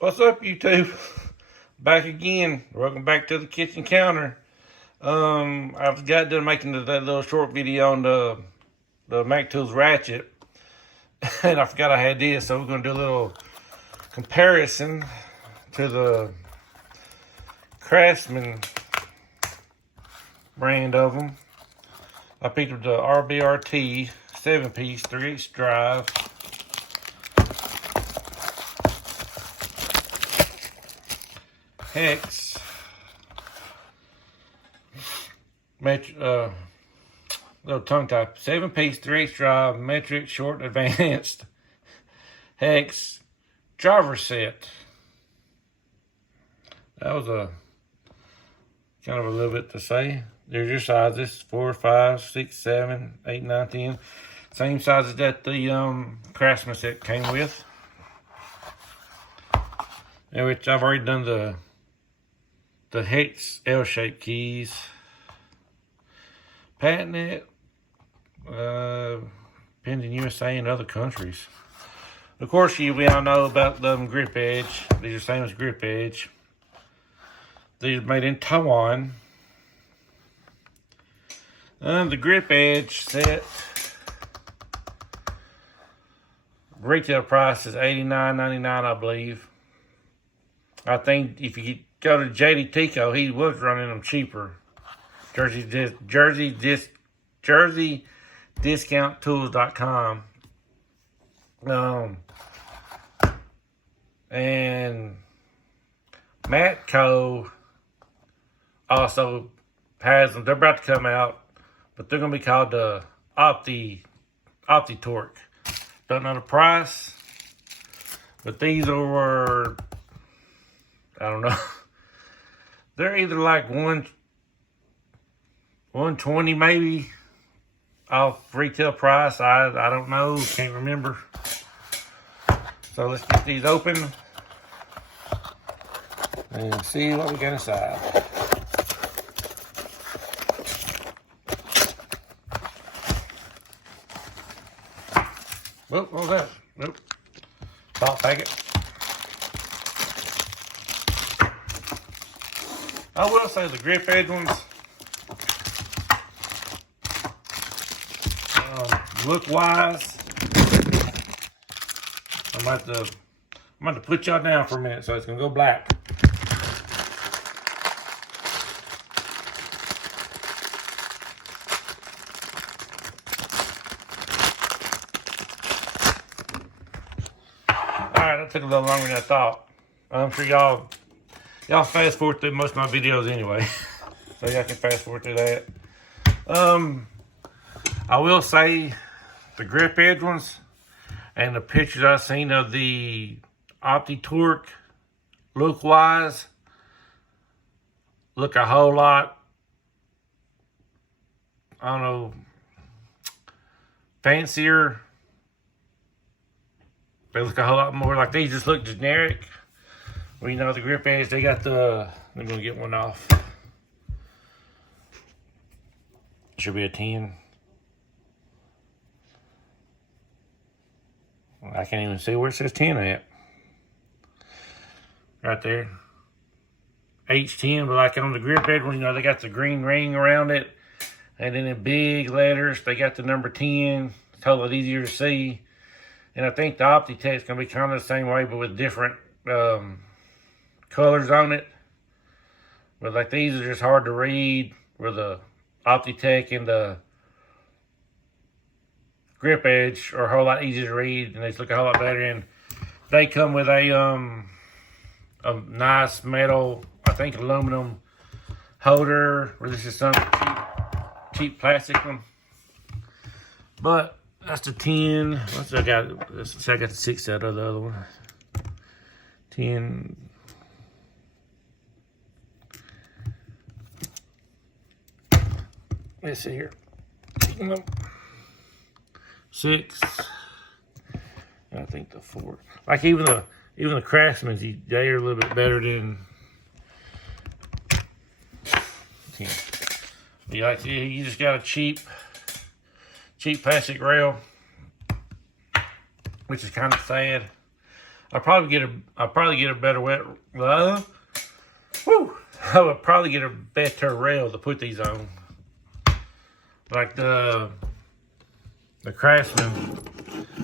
What's up, YouTube? Back again. Welcome back to the kitchen counter. I've got done making that little short video on the Mac Tools ratchet, and I forgot I had this, so we're gonna do a little comparison to the Craftsman brand of them. I picked up the RBRT 7-piece 3/8 drive. Hex little tongue type 7-piece 3/8 drive metric short advanced Hex driver set. That was a kind of a little bit to say. There's your sizes: 4, 5, 6, 7, 8, 9, 10. Same sizes that the Craftsman set came with. In which I've already done the Hex L-shaped keys. Patented, penned in USA and other countries. Of course, we all know about the grip edge. These are the same as grip edge. These are made in Taiwan. The grip edge set retail price is $89.99, I believe. I think if you go to JD Tico, he was running them cheaper. JerseyDiscountTools.com. And Matco also has them. They're about to come out, but they're going to be called the Opti Torque. Don't know the price, but these are, I don't know. They're either like 120 maybe off retail price. I don't know. Can't remember. So let's get these open and see what we got inside. Whoop, what was that? Nope. Salt packet. I will say the grip edge ones look wise. I'm about to put y'all down for a minute, so it's gonna go black. Alright, that took a little longer than I thought. I'm sure y'all fast forward through most of my videos anyway. So y'all can fast forward through that. I will say the grip edge ones and the pictures I've seen of the Opti Torque look a whole lot, I don't know, fancier. They look a whole lot more like these just look generic. Well, you know, the grip edge, they got I'm gonna get one off. Should be a 10. I can't even see where it says 10 at. Right there. H10, but like on the grip edge one, you know, they got the green ring around it. And then in big letters, they got the number 10. It's a lot easier to see. And I think the Opti-Tech's gonna be kind of the same way, but with different colors on it. But like these are just hard to read, where the Opti-Tech and the grip edge are a whole lot easier to read, and they just look a whole lot better. And they come with a nice metal, I think aluminum holder, where this is some cheap plastic one. But that's the 10. Let's say I got the 6 out of the other one. 10. Let's see here. 6. And I think the 4. Like even the Craftsman's, they are a little bit better than 10. You just got a cheap plastic rail, which is kind of sad. I'll probably get a better wet. Woo! I would probably get a better rail to put these on, like the Craftsman,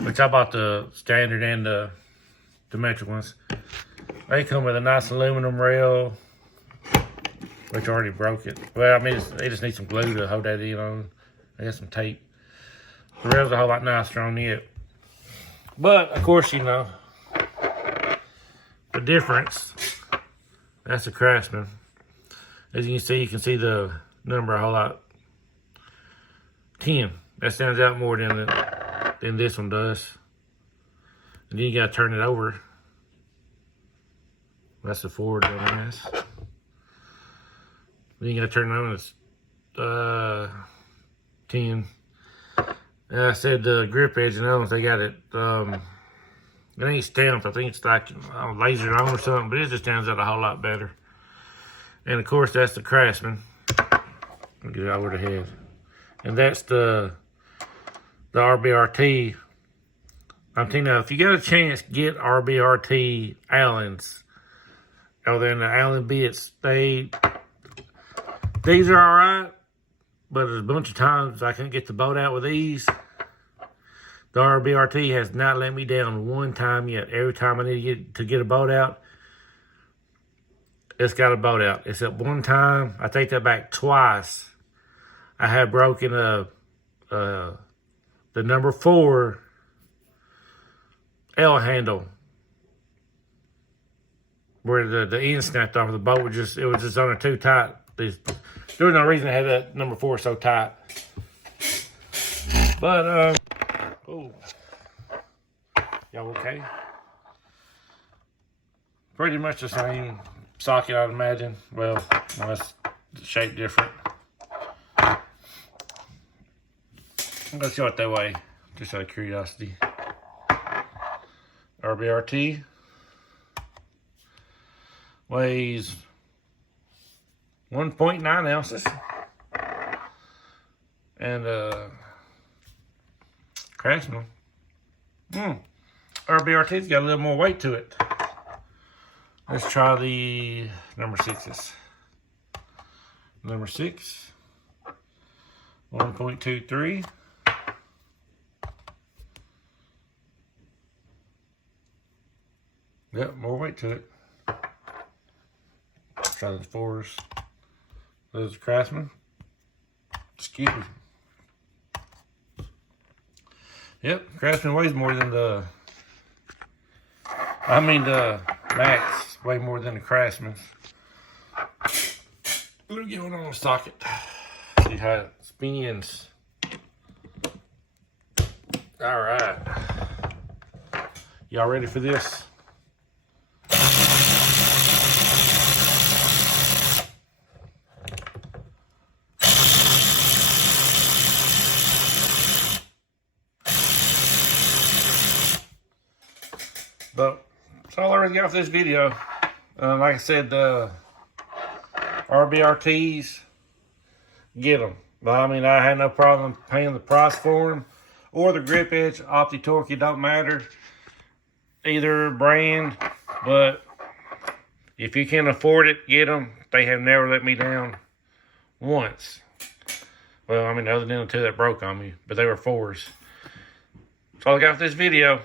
which I bought the standard and the metric ones. They come with a nice aluminum rail, which already broke it. Well, I mean, they just need some glue to hold that in on. I got some tape. The rail's a whole lot nicer on it. But, of course, you know, the difference, that's a Craftsman. As you can see the number a whole lot. 10. That stands out more than this one does. And then you gotta turn it over. That's the forward dumbass. Then you gotta turn it on. It's 10. And I said the grip edge and others, they got it. It ain't stamped. I think it's like lasered on or something, but it just stands out a whole lot better. And of course, that's the Craftsman. I'll get it over the head. And that's the RBRT. I'm telling you, if you get a chance, get RBRT Allens. Oh, then the Allen bits, these are all right, but there's a bunch of times I couldn't get the boat out with these. The RBRT has not let me down one time yet. Every time I need to get a boat out, it's got a boat out. Except one time, I take that back, twice. I had broken the number 4 L handle, where the end snapped off. The boat was just on there too tight. There was no reason to have that number 4 so tight. But oh, y'all okay? Pretty much the same socket, I'd imagine. Well, unless the shape different. I'm gonna show it that way, just out of curiosity. RBRT weighs 1.9 ounces, and Craftsman. RBRT's got a little more weight to it. Let's try the number 6s. Number 6, 1.23. Yep, more weight to it. Try the 4s. Those are Craftsman. Excuse me. Yep, Craftsman weighs more than the Max way more than the Craftsman. We'll get one on the socket. See how it spins. All right. Y'all ready for this? But that's all I really got for this video. Like I said, the RBRTs, get them. But I mean, I had no problem paying the price for them. Or the grip edge, Opti-Torque, it don't matter. Either brand. But if you can afford it, get them. They have never let me down once. Well, I mean, other than the 2 that broke on me. But they were 4s. That's all I got for this video.